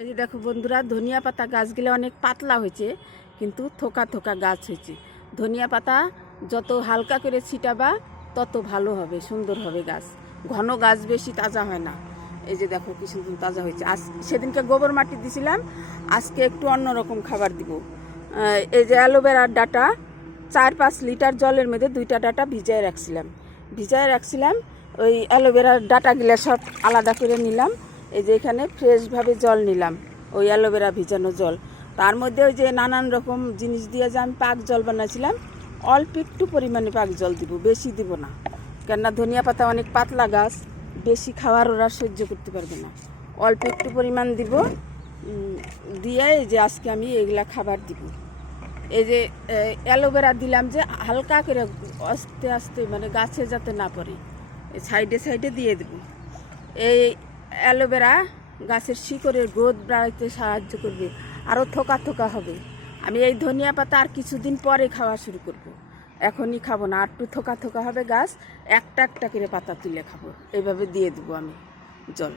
এই যে দেখো বন্ধুরা, ধনিয়া পাতা গাছগুলো অনেক পাতলা হয়েছে, কিন্তু থোকা থোকা গাছ হয়েছে। ধনিয়া পাতা যত হালকা করে ছিটাবা তত ভালো হবে, সুন্দর হবে গাছ। ঘন গাছ বেশি তাজা হয় না। এই যে দেখো কি সুন্দর তাজা হয়েছে। আজ সেদিনকে গোবর মাটি দিছিলাম, আজকে একটু অন্যরকম খাবার দিব। এই যে অ্যালোভেরার ডাটা 4-5 লিটার জলের মধ্যে 2টা ডাটা ভিজায় রাখছিলাম। ওই অ্যালোভেরার ডাটাগুলো সব আলাদা করে নিলাম। এই যে এখানে ফ্রেশভাবে জল নিলাম, ওই অ্যালোভেরা ভিজানো জল। তার মধ্যে ওই যে নানান রকম জিনিস দিয়ে যে আমি পাক জল বানাইছিলাম, অল্প একটু পরিমাণে পাক জল দিব, বেশি দিব না। কেননা ধনিয়া পাতা অনেক পাতলা গাছ, বেশি খাওয়ার ওরা সহ্য করতে পারবে না। অল্প একটু পরিমাণ দিব, দিয়ে এই যে আজকে আমি এগুলা খাবার দিব। এই যে অ্যালোভেরা দিলাম যে হালকা করে আস্তে আস্তে, মানে গাছে যাতে না পড়ে, সাইডে সাইডে দিয়ে দেব। এই অ্যালোভেরা গাছের শিকড়ের গ্রোথ বাড়াইতে সাহায্য করবে, আরও থোকা থোকা হবে। আমি এই ধনিয়া পাতা আর কিছুদিন পরে খাওয়া শুরু করব, এখনই খাবো না। আর একটু থোকা থোকা হবে গাছ, একটা একটা করে পাতা তুলে খাবো। এইভাবে দিয়ে দেবো আমি জল।